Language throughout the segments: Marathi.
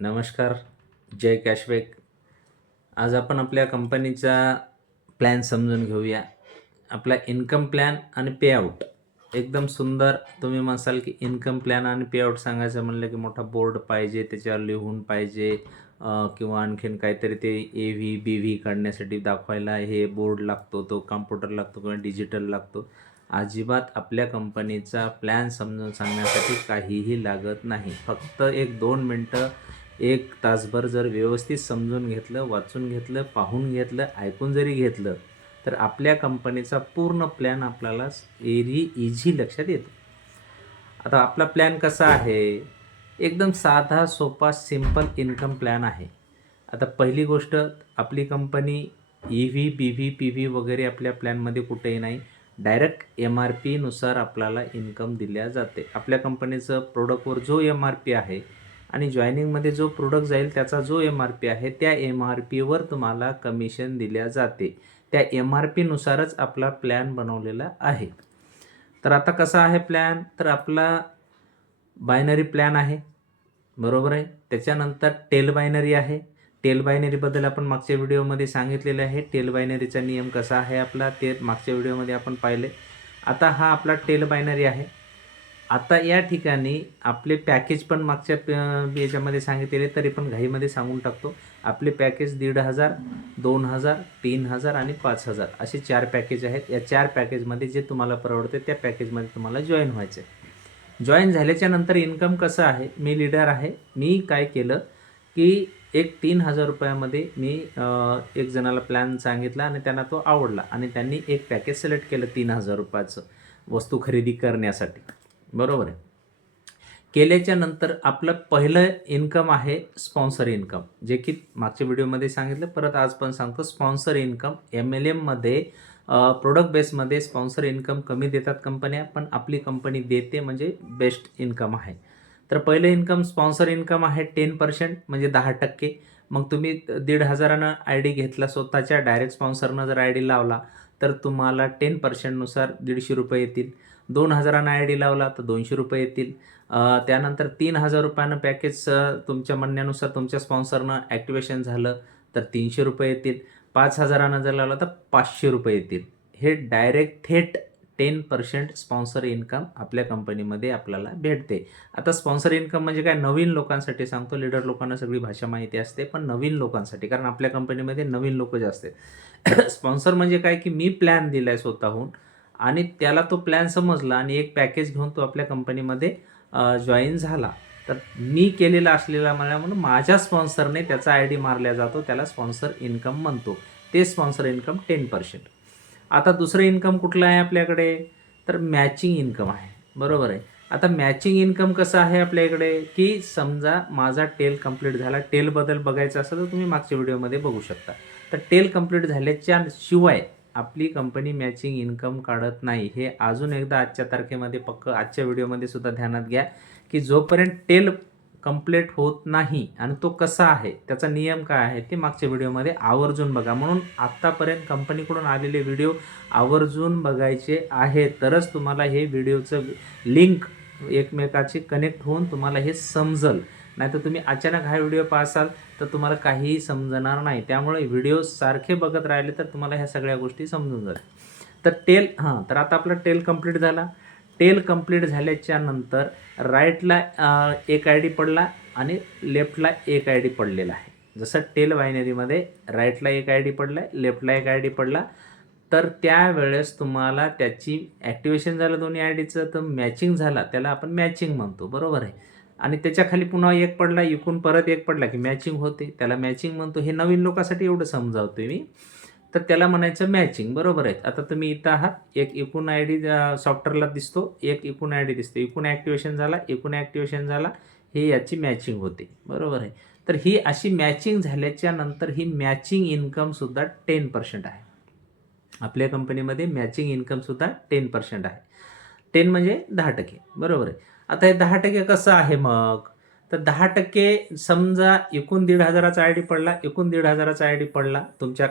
नमस्कार. जय कॅशबॅक. आज आपण आपल्या कंपनीचा प्लॅन समजून घेऊया. आपला इन्कम प्लॅन आणि पेआउट एकदम सुंदर. तुम्ही म्हणसाल की इन्कम प्लॅन आणि पेआउट सांगायचं म्हणलं की मोठा बोर्ड पाहिजे, त्याच्यावर लिहून पाहिजे किंवा आणखीन काहीतरी ते ए-व्ही, बी-व्ही काढण्यासाठी दाखवायला हे बोर्ड लागतो, तो कॉम्प्युटर लागतो किंवा डिजिटल लागतो. अजिबात आपल्या कंपनीचा प्लॅन समजून सांगण्यासाठी काहीही लागत नाही. फक्त 1-2 मिनटं, 1 तासभर जर व्यवस्थित समजून घेतलं, वाचून घेतलं, पाहून घेतलं, ऐकून जरी घेतलं, तर आपल्या कंपनीचा पूर्ण प्लॅन आपल्याला व्हेरी इझी लक्षात येतो. आता आपला प्लॅन कसा आहे? एकदम साधा, सोपा, सिंपल इन्कम प्लॅन आहे. आता पहिली गोष्ट, आपली कंपनी ई-व्ही, बी-व्ही, पी-व्ही वगैरे आपल्या प्लॅनमध्ये कुठेही नाही. डायरेक्ट एम-आर-पीनुसार आपल्याला इन्कम दिल्या जाते. आपल्या कंपनीचं प्रोडक्टवर जो एम-आर-पी आहे आणि जॉइनिंगमध्ये जो प्रोडक्ट जाईल त्याचा जो एम-आर-पी आहे, त्या एम-आर-पीवर तुम्हाला कमिशन दिल्या जाते. त्या एम-आर-पीनुसारच आपला प्लॅन बनवलेला आहे. तर आता कसा आहे प्लॅन? तर आपला बायनरी प्लॅन आहे, बरोबर आहे. त्याच्यानंतर टेल बायनरी आहे. टेल बायनरीबद्दल आपण मागच्या व्हिडिओमध्ये सांगितलेलं आहे. टेल बायनरीचा नियम कसा आहे आपला, ते मागच्या व्हिडिओमध्ये आपण पाहिले. आता हा आपला टेल बायनरी आहे. आता या ठिकाणी आपले पॅकेज पण मागच्या याच्यामध्ये सांगितलेले, तरी पण घाईमध्ये सांगून टाकतो. आपले पॅकेज 1,500, 2,000, 3,000 आणि 5,000 असे 4 पॅकेज आहेत. या 4 पॅकेजमध्ये जे तुम्हाला परवडते त्या पॅकेजमध्ये तुम्हाला जॉईन व्हायचं आहे. जॉईन झाल्याच्या नंतर इन्कम कसं आहे? मी लीडर आहे. मी काय केलं की एक 3,000 मध्ये मी एक जणाला प्लॅन सांगितला आणि त्यांना तो आवडला आणि त्यांनी एक पॅकेज सिलेक्ट केलं 3,000 वस्तू खरेदी करण्यासाठी, बरोबर आहे. केल्याच्या नंतर आपलं पहिलं इन्कम आहे स्पॉन्सर इन्कम, जे की मागच्या व्हिडिओमध्ये सांगितलं, परत आज पण सांगतो. स्पॉन्सर इन्कम MLMमध्ये प्रोडक्ट बेसमध्ये स्पॉन्सर इन्कम कमी देतात कंपन्या, पण आपली कंपनी देते, म्हणजे बेस्ट इन्कम आहे. तर पहिलं इन्कम स्पॉन्सर इन्कम आहे 10%, म्हणजे 10%. मग तुम्ही 1,500नं आय डी घेतला स्वतःच्या, डायरेक्ट स्पॉन्सरनं जर आय डी लावला तर तुम्हाला 10%नुसार ₹150 येतील. 2,000नं आय डी लावला तर ₹200 येतील. त्यानंतर ₹3,000नं पॅकेज तुमच्या म्हणण्यानुसार तुमच्या स्पॉन्सरनं ॲक्टिवेशन झालं तर ₹300 येतील. 5,000नं जर लावला तर ₹500 येतील. हे डायरेक्ट थेट 10% स्पॉन्सर इन्कम आपल्या कंपनीमध्ये आपल्याला भेटते. आता स्पॉन्सर इन्कम म्हणजे काय? नवीन लोकांसाठी सांगतो. लीडर लोकांना सगळी भाषा माहिती असते, पण नवीन लोकांसाठी, कारण आपल्या कंपनीमध्ये नवीन लोक जास्त आहेत. स्पॉन्सर म्हणजे काय की मी प्लॅन दिला आहे स्वतःहून आणि त्याला तो प्लॅन समजला आणि एक पॅकेज घेऊन तो आपल्या कंपनीमध्ये जॉईन झाला, तर मी केलेला असलेला मला म्हणून माझ्या स्पॉन्सरने त्याचा आय डी मारला जातो, त्याला स्पॉन्सर इन्कम म्हणतो. ते स्पॉन्सर इन्कम 10%. आता दुसरं इन्कम कुठलं आहे आपल्याकडे? तर मॅचिंग इन्कम आहे, बरोबर आहे. आता मॅचिंग इन्कम कसं आहे आपल्याकडे, की समजा माझा टेल कंप्लीट झाला. टेलबद्दल बघायचं असेल तर तुम्ही मागच्या व्हिडिओमध्ये बघू शकता. तर टेल कंप्लीट झाल्याच्या शिवाय आपली कंपनी मॅचिंग इन्कम काढत नाही. हे अजून एकदा आजच्या तारखेमध्ये पक्क आजच्या व्हिडिओमध्ये सुद्धा ध्यानात घ्या, की जोपर्यंत टेल कंप्लीट होत नाही आणि तो कसा आहे, त्याचा नियम काय आहे, ते मागच्या व्हिडिओमध्ये आवर्जून बघा. म्हणून आत्तापर्यंत कंपनीकडून आलेले व्हिडिओ आवर्जून बघायचे आहे, तरच तुम्हाला हे व्हिडिओचं लिंक एकमेकाची कनेक्ट होऊन तुम्हाला हे समजल. नाहीतर तुम्ही अचानक हा व्हिडिओ पाहसाल तर तुम्हाला काहीही समजणार नाही. त्यामुळे व्हिडिओ सारखे बघत राहिले तर तुम्हाला ह्या सगळ्या गोष्टी समजून जातील. तर तर आता आपला टेल कंप्लीट झाला. टेल कंप्लीट झाल्याच्या नंतर राईटला एक आय डी पडला आणि लेफ्टला एक आय डी पडलेला आहे. जसं टेल बायनरीमध्ये राईटला एक आय डी पडला आहे, लेफ्टला एक आय डी पडला, तर त्यावेळेस तुम्हाला त्याची ॲक्टिवेशन झालं दोन्ही आय डीचं, तर मॅचिंग झाला, त्याला आपण मॅचिंग म्हणतो, बरोबर आहे. आणि त्याच्याखाली पुन्हा एक पडला, इकून परत एक पडला की मॅचिंग होते, त्याला मॅचिंग म्हणतो. हे नवीन लोकांसाठी एवढं समजावतोय मी. तर त्याला म्हणायचं मॅचिंग, बरोबर आहे. आता तुम्ही इथं आहात, एक एकूण आय डी सॉफ्टवेअरला दिसतो, एक एकूण आय डी दिसते, एकूण ॲक्टिवेशन झाला, एकूण ॲक्टिवेशन झाला, हे याची मॅचिंग होते, बरोबर आहे. तर ही अशी मॅचिंग झाल्याच्या नंतर ही मॅचिंग इन्कमसुद्धा 10% आहे. आपल्या कंपनीमध्ये मॅचिंग इन्कमसुद्धा 10% आहे. 10 म्हणजे 10%, बरोबर आहे. आता हे 10% कसं आहे मग? तर 10% समजा एकूण 1,500चा आय डी पडला, एकूण 1,500चा आय डी पडला तुमच्या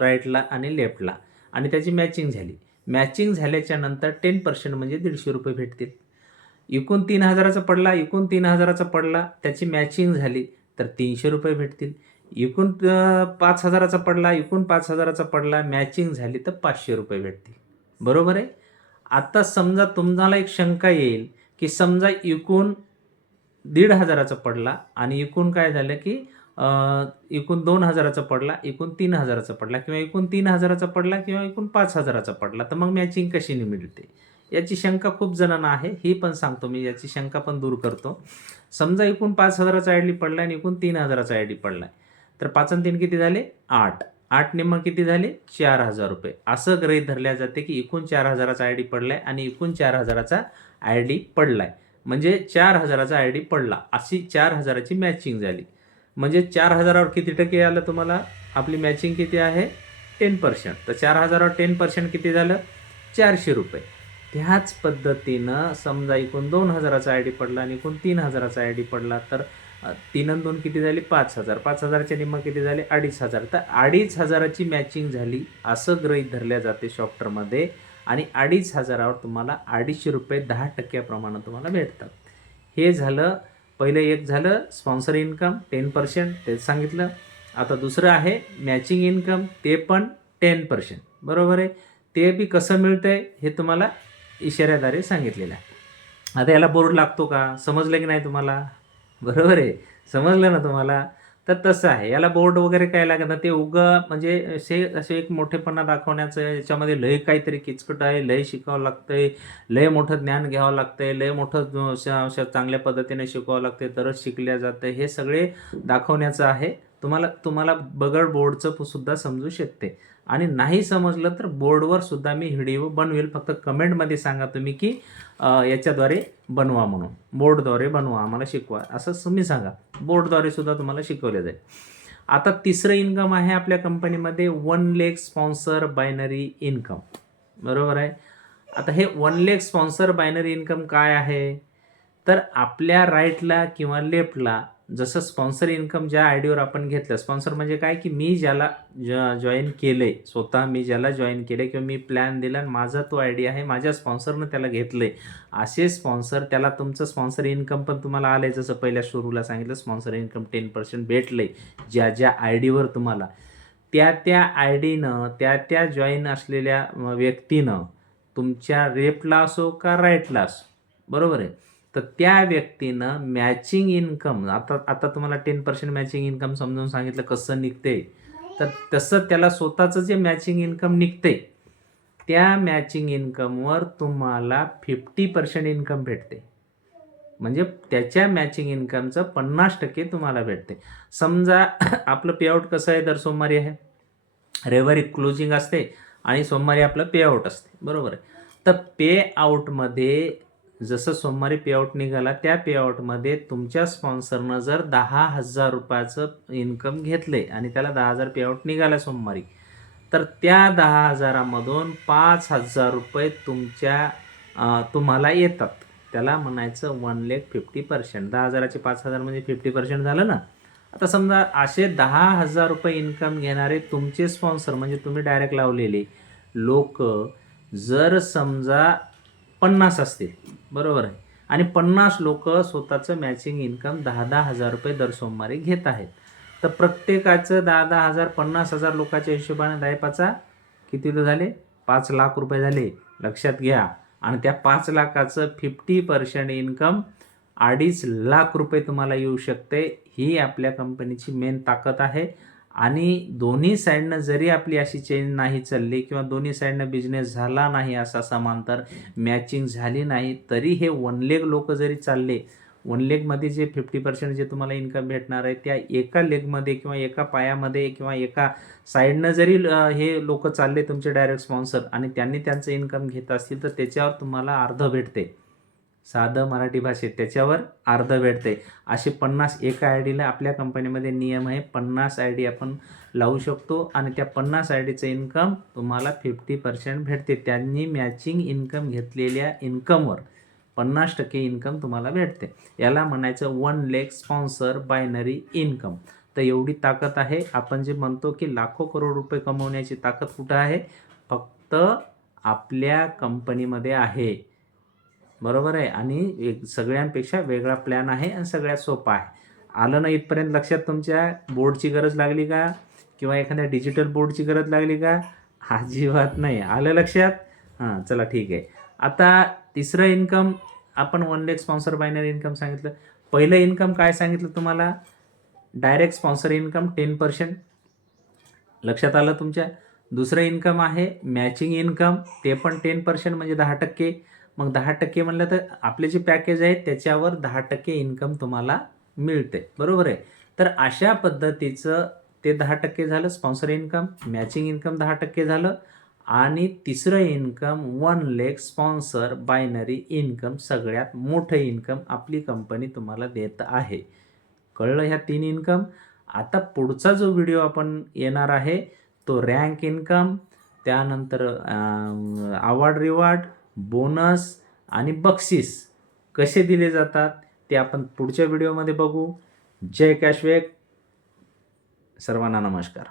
राईटला आणि लेफ्टला आणि त्याची मॅचिंग झाली. मॅचिंग झाल्याच्या नंतर 10% म्हणजे ₹150 भेटतील. एकूण 3,000चा पडला, एकूण 3,000चा पडला, त्याची मॅचिंग झाली, तर 300 रुपये भेटतील. एकूण 5,000चा पडला, एकूण 5,000चा पडला, मॅचिंग झाली तर 500 रुपये भेटतील. बरोबर आहे. आता समजा तुम्हाला एक शंका येईल, की समजा एकूण 1,500चा पडला आणि एकूण काय झालं, की एकूण 2,000चा पडला, एकूण 3,000चा पडला किंवा एकूण 3,000चा पडला किंवा एकूण 5,000चा पडला, तर मग मॅचिंग कशी मिळते? याची शंका खूप जणांना आहे. ही पण सांगतो मी, याची शंका पण दूर करतो. समजा एकूण 5,000चा आयडी पडला आणि एकूण 3,000चा आयडी पडला. तर 5 आणि 3 किती झाले? 8. 8 निम्मा किती झाले? 4,000 रुपये. असं गृहीत धरल्या जाते, की एकूण 4,000चा आयडी पडलाय आणि एकूण 4,000चा आयडी पडलाय. म्हणजे 4,000चा आयडी पडला. अशी 4,000ची मॅचिंग झाली. म्हणजे 4,000वर किती टक्के आलं तुम्हाला? आपली मॅचिंग किती आहे? 10%. तर 4,000वर 10% किती झालं? 400 रुपये. त्याच पद्धतीनं समजा एकूण 2,000चा आयडी पडला आणि एकूण 3,000चा आयडी पडला, तर 3 आणि 2 किती झाले? 5,000. 5,000च्या निम्मा किती झाले? 2,500. तर 2,500ची मॅचिंग झाली असं गृहीत धरल्या जाते सॉफ्टवेअरमध्ये आणि 2,500वर तुम्हाला 250 रुपये 10% प्रमाणे तुम्हाला भेटतात. हे झालं पहिलं. एक झालं स्पॉन्सर इन्कम 10%, ते सांगितलं. आता दुसरं आहे मॅचिंग इन्कम, ते पण 10%. बरोबर आहे. ते बी कसं मिळतंय हे तुम्हाला इशाऱ्याद्वारे सांगितलेलं आहे. आता याला बोर्ड लागतो का? समजलं की नाही तुम्हाला? बरोबर आहे. समजलं ना तुम्हाला? तर तसं आहे. याला बोर्ड वगैरे काय लागत नाही. ते म्हणजे असे एक मोठेपणा दाखवण्याचं, याच्यामध्ये लय काहीतरी किचकट आहे, लय शिकावं लागतंय, लय मोठं ज्ञान घ्यावं लागतंय, लय मोठं चांगल्या पद्धतीने शिकवावं लागतंय, तरच शिकल्या जातं. हे सगळे दाखवण्याचं आहे. तुम्हाला बगैर बोर्डचं सुद्धा समजू शकते. आणि नाही समजलं तर बोर्डवर सुद्धा मी व्हिडिओ बनवेल. फक्त कमेंटमध्ये सांगा तुम्ही, की याच्याद्वारे बनवा म्हणून, बोर्डद्वारे बनवा, आम्हाला शिकवा, असं तुम्ही सांगा. बोर्डद्वारे सुद्धा तुम्हाला शिकवलं जाईल. आता तिसरं इन्कम आहे आपल्या कंपनीमध्ये 1 लेग स्पॉन्सर बायनरी इन्कम. बरोबर आहे. आता हे 1 लेग स्पॉन्सर बायनरी इन्कम काय आहे? तर आपल्या राईटला किंवा लेफ्टला जसं स्पॉन्सर इन्कम ज्या आयडीवर आपण घेतलं, स्पॉन्सर म्हणजे काय, की मी ज्याला जॉईन केलंय, स्वतः मी ज्याला जॉईन केलंय किंवा मी प्लॅन दिला आणि माझा तो आयडी आहे, माझ्या स्पॉन्सरनं त्याला घेतलंय, असे स्पॉन्सर, त्याला तुमचं स्पॉन्सर इन्कम पण तुम्हाला आलंय. जसं पहिल्या सुरूला सांगितलं, स्पॉन्सर इन्कम 10% भेटलंय ज्या आयडीवर तुम्हाला. त्या आयडीनं, त्या जॉईन असलेल्या व्यक्तीनं तुमच्या लेफ्टला असो का राईटला असो, बरोबर आहे, तर त्या व्यक्तीनं मॅचिंग इन्कम, आता तुम्हाला 10% मॅचिंग इन्कम समजून सांगितलं कसं निघते. तर तसं त्याला स्वतःचं जे मॅचिंग इन्कम निघते, त्या मॅचिंग इन्कमवर तुम्हाला 50% इन्कम भेटते. म्हणजे त्याच्या मॅचिंग इन्कमचं 50% तुम्हाला भेटते. समजा आपलं पेआउट कसं आहे, दर सोमवारी आहे, रविवारी क्लोजिंग असते आणि सोमवारी आपलं पेआउट असते. बरोबर आहे. तर पेआउटमध्ये जसं सोमवारी पेआउट निघाला, त्या पेआउटमध्ये तुमच्या स्पॉन्सरनं जर 10,000 रुपयाचं इन्कम घेतले आणि त्याला 10,000 पेआउट निघाला सोमवारी, तर त्या 10,000मधून 5,000 रुपये तुम्हाला येतात. त्याला म्हणायचं 1 लेग 50%. 10,000चे 5,000 म्हणजे 50% झालं ना. आता समजा असे 10,000 रुपये इन्कम घेणारे तुमचे स्पॉन्सर, म्हणजे तुम्ही डायरेक्ट लावलेले लोक, जर समजा 50 असतील, बरोबर आहे, आणि 50 लोक स्वतःचं मॅचिंग इन्कम 10,000 रुपये दर सोमवारी घेत आहेत, तर प्रत्येकाचं 10,000, 50,000 लोकांच्या हिशोबाने 10 किती झाले? 5 लाख रुपये झाले. लक्षात घ्या. आणि त्या 5 लाखाचं 50% इन्कम 2.5 लाख रुपये तुम्हाला येऊ शकते. ही आपल्या कंपनीची मेन ताकद आहे. आणि दोन्ही साईडनं जरी आपली अशी चेन नाही चालली किंवा दोन्ही साईडनं बिझनेस झाला नाही, असा समांतर मॅचिंग झाली नाही, तरी हे 1 लेग लोक जरी चालले, 1 लेगमध्ये जे 50% जे तुम्हाला इन्कम भेटणार आहे, त्या एका लेगमध्ये किंवा एका पायामध्ये किंवा एका साईडनं जरी हे लोक चालले तुमचे डायरेक्ट स्पॉन्सर आणि त्यांनी त्यांचं इन्कम घेत असतील, तर त्याच्यावर तुम्हाला अर्ध भेटते. साधं मराठी भाषेत त्याच्यावर अर्ध भेटते. असे 50 एका आयडीला आपल्या कंपनीमध्ये नियम आहे, 50 आयडी आपण लावू शकतो आणि त्या 50 आयडीचं इन्कम तुम्हाला 50% भेटते. त्यांनी मॅचिंग इन्कम घेतलेल्या इन्कमवर 50% इन्कम तुम्हाला भेटते. याला म्हणायचं 1 लेग स्पॉन्सर बायनरी इन्कम. तर एवढी ताकद आहे. आपण जे म्हणतो की लाखो करोड रुपये कमवण्याची ताकद कुठं आहे? फक्त आपल्या कंपनीमध्ये आहे. बरोबर आहे. आणि सगळ्यांपेक्षा वेगळा प्लॅन आहे आणि सगळ्यात सोपा आहे. आलं ना इथपर्यंत लक्षात तुमच्या? बोर्डची गरज लागली का? किंवा एखाद्या डिजिटल बोर्डची गरज लागली का? अजिबात नाही. आलं लक्षात? हां, चला ठीक आहे. आता तिसरं इन्कम आपण one leg sponsor binary income सांगितलं. पहिलं इन्कम काय सांगितलं तुम्हाला? Direct sponsor income 10%. लक्षात आलं तुमच्या? दुसरं इन्कम आहे मॅचिंग इन्कम, ते पण 10% म्हणजे 10%. मग 10% म्हणलं तर आपले जे पॅकेज आहे त्याच्यावर 10% इन्कम तुम्हाला मिळते, बरोबर आहे. तर अशा पद्धतीचं ते 10% झालं स्पॉन्सर इन्कम, मॅचिंग इन्कम 10% झालं आणि तिसरं income one leg sponsor binary income, सगळ्यात मोठं इन्कम आपली कंपनी तुम्हाला देत आहे. कळलं ह्या 3 इन्कम? आता पुढचा जो व्हिडिओ आपण येणार आहे तो रँक इन्कम, त्यानंतर अवॉर्ड रिवॉर्ड, बोनस आणि बक्षीस कसे दिले जातात ते आपण पुढच्या व्हिडिओमध्ये बघू. जय कॅशबॅक. सर्वांना नमस्कार.